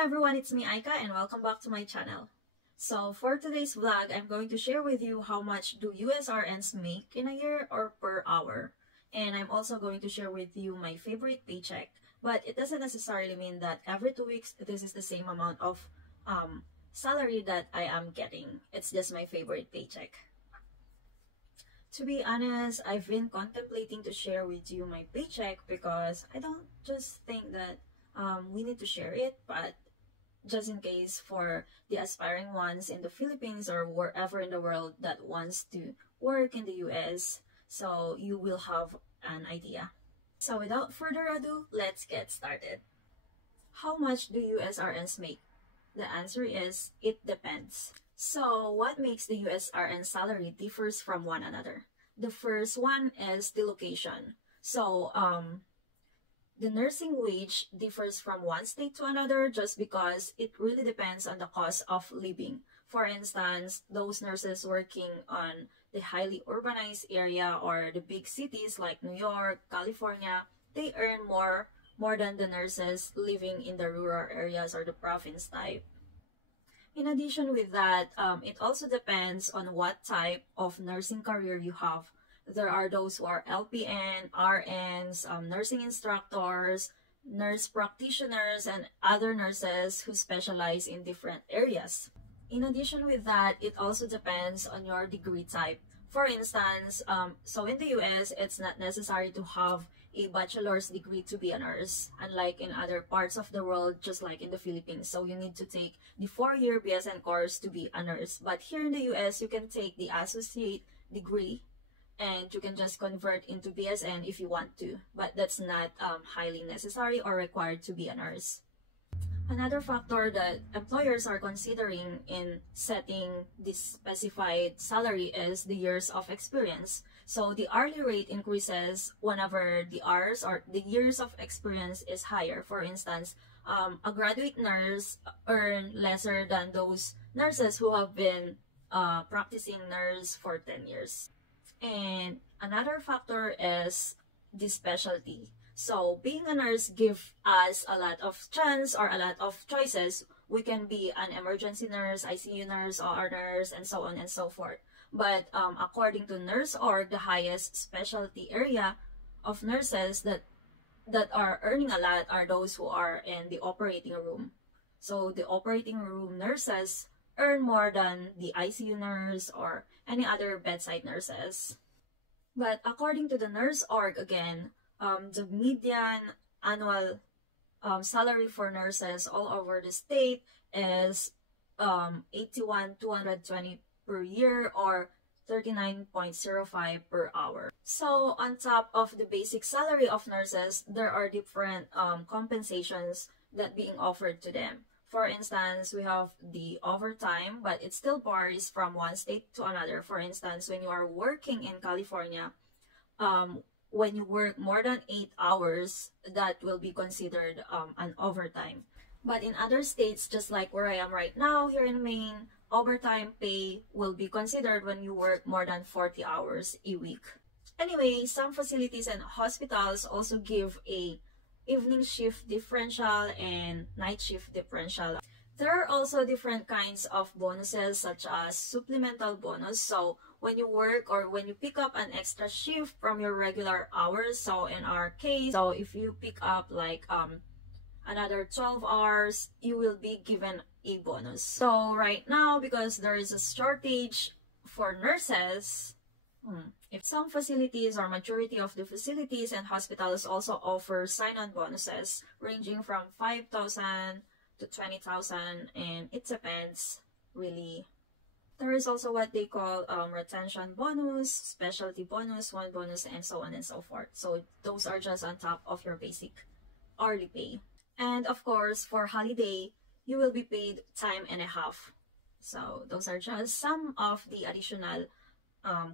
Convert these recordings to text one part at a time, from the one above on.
everyone, it's me Aika and welcome back to my channel. So for today's vlog, I'm going to share with you how much do USRNs make in a year or per hour. And I'm also going to share with you my favorite paycheck. But it doesn't necessarily mean that every 2 weeks this is the same amount of salary that I am getting. It's just my favorite paycheck. To be honest, I've been contemplating to share with you my paycheck because I don't just think that we need to share it, but just in case for the aspiring ones in the Philippines or wherever in the world that wants to work in the US, so you will have an idea. So without further ado, let's get started. How much do USRNs make? The answer is, it depends. So what makes the USRN salary differs from one another? The first one is the location. So the nursing wage differs from one state to another just because it really depends on the cost of living. For instance, those nurses working on the highly urbanized area or the big cities like New York, California, they earn more than the nurses living in the rural areas or the province type. In addition with that, it also depends on what type of nursing career you have. There are those who are LPN, RNs, nursing instructors, nurse practitioners, and other nurses who specialize in different areas. In addition with that, it also depends on your degree type. For instance, so in the US, it's not necessary to have a bachelor's degree to be a nurse, unlike in other parts of the world, just like in the Philippines. So you need to take the 4-year BSN course to be a nurse. But here in the US, you can take the associate degree and you can just convert into BSN if you want to. But that's not highly necessary or required to be a nurse. Another factor that employers are considering in setting this specified salary is the years of experience. So the hourly rate increases whenever the hours or the years of experience is higher. For instance, a graduate nurse earn lesser than those nurses who have been practicing nurse for 10 years. And another factor is the specialty. So being a nurse gives us a lot of chance or a lot of choices. We can be an emergency nurse, ICU nurse, OR nurse, and so on and so forth. But according to Nurse.org, the highest specialty area of nurses that are earning a lot are those who are in the operating room. So the operating room nurses earn more than the ICU nurse or any other bedside nurses. But according to the Nurse.org again, the median annual salary for nurses all over the state is $81,220 per year or $39.05 per hour. So on top of the basic salary of nurses, there are different compensations that being offered to them. For instance, we have the overtime, but it still varies from one state to another. For instance, when you are working in California, when you work more than 8 hours, that will be considered an overtime. But in other states, just like where I am right now here in Maine, overtime pay will be considered when you work more than 40 hours a week. Anyway, some facilities and hospitals also give a evening shift differential and night shift differential. There are also different kinds of bonuses such as supplemental bonus. So when you work or when you pick up an extra shift from your regular hours, so in our case, so if you pick up like another 12 hours, you will be given a bonus. So right now, because there is a shortage for nurses, if some facilities or majority of the facilities and hospitals also offer sign-on bonuses ranging from 5,000 to 20,000, and it depends really. There is also what they call retention bonus, specialty bonus, one bonus, and so on and so forth. So those are just on top of your basic hourly pay. And of course, for holiday, you will be paid time and a half. So those are just some of the additional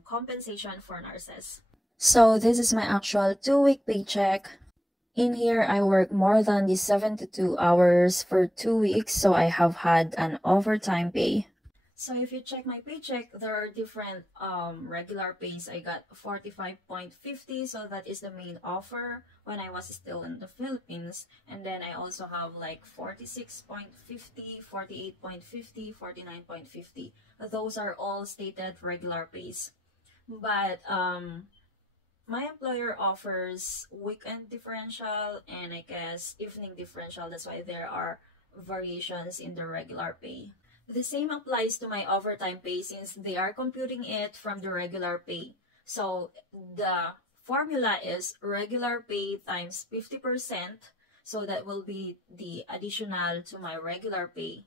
compensation for nurses. So this is my actual 2-week paycheck. In here, I work more than the 72 hours for 2 weeks, so I have had an overtime pay. So if you check my paycheck, there are different regular pays. I got 45.50, so that is the main offer when I was still in the Philippines. And then I also have like 46.50, 48.50, 49.50. Those are all stated regular pays. But my employer offers weekend differential and I guess evening differential. That's why there are variations in the regular pay. The same applies to my overtime pay since they are computing it from the regular pay. So the formula is regular pay times 50%. So that will be the additional to my regular pay,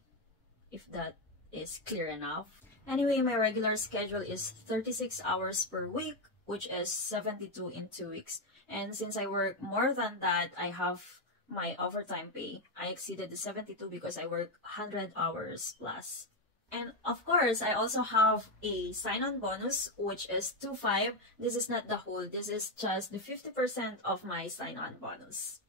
if that is clear enough. Anyway, my regular schedule is 36 hours per week, which is 72 in 2 weeks. And since I work more than that, I have my overtime pay. I exceeded the 72 because I work 100 hours plus. And of course, I also have a sign-on bonus, which is 2.5. This is not the whole. This is just the 50% of my sign-on bonus.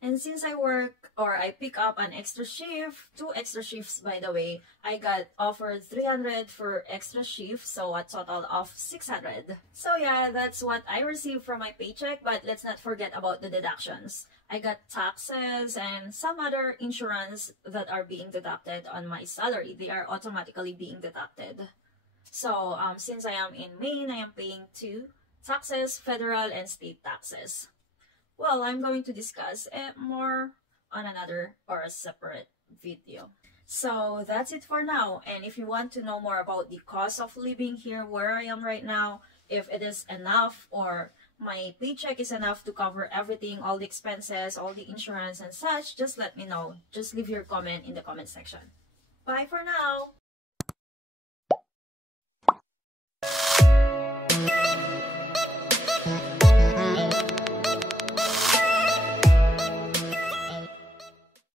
And since I work or I pick up an extra shift, 2 extra shifts by the way, I got offered 300 for extra shift, so a total of 600. So yeah, that's what I received from my paycheck, but let's not forget about the deductions. I got taxes and some other insurance that are being deducted on my salary. They are automatically being deducted. So since I am in Maine, I am paying 2 taxes, federal and state taxes. Well, I'm going to discuss it more on another or a separate video. So that's it for now. And if you want to know more about the cost of living here where I am right now, if it is enough or my paycheck is enough to cover everything, all the expenses, all the insurance and such, just let me know. Just leave your comment in the comment section. Bye for now!